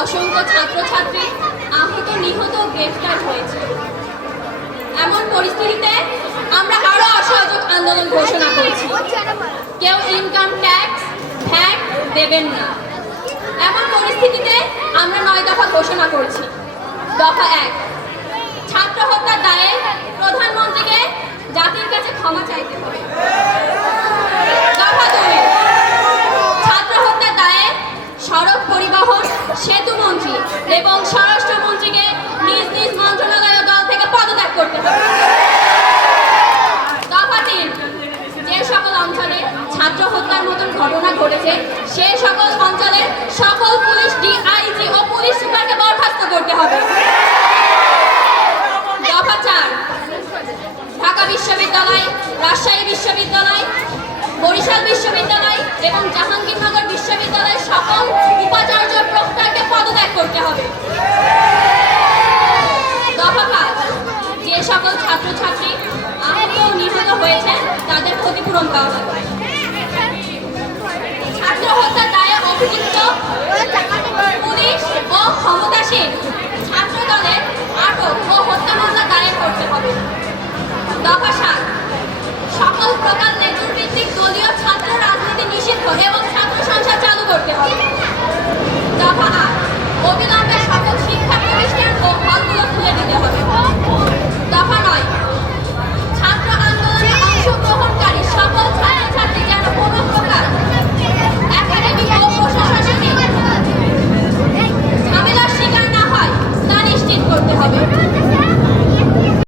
অসংখ্য ছাত্রছাত্রী আহত, নিহত গ্রেফতার হয়েছে। এমন পরিস্থিতিতে আমরা আরও অসহযোগ আন্দোলন ঘোষণা করেছি। কেউ ইনকাম ট্যাক্স ভ্যাট দেবেন না। এমন পরিস্থিতিতে আমরা নয় দফা ঘোষণা করছি। দফা এক, ছাত্র হত্যার দায়ে প্রধানমন্ত্রীকে জাতির কাছে ক্ষমা চাইতে হবে দফা দুই ছাত্র হত্যার দায়ে সড়ক পরিবহন মন্ত্রী এবং স্বরাষ্ট্রমন্ত্রীকে নিজ নিজ মন্ত্রণালয় দল থেকে পদত্যাগ করতে হবে। যে সকল অঞ্চলে ছাত্র হত্যার মতন ঘটনা ঘটেছে, সে সকল অঞ্চলের সকল পুলিশ ডিআইজি ও পুলিশ সুপারকে বরখাস্ত করতে হবে। দফা ঢাকা বিশ্ববিদ্যালয়, রাজশাহী বিশ্ববিদ্যালয়, বরিশাল বিশ্ববিদ্যালয় দায়ে পুলিশ ও ক্ষমতাসীন ছাত্র দলের আটক ও হত্যা মামলা দায়ের করতে হবে। দফা সাত, সকল প্রকার নেতৃভিত্তিক ভিত্তিক দলীয় ছাত্র রাজনীতি নিষিদ্ধ এবং ছাত্র সংসদ চালু করতে হবে। দফা আট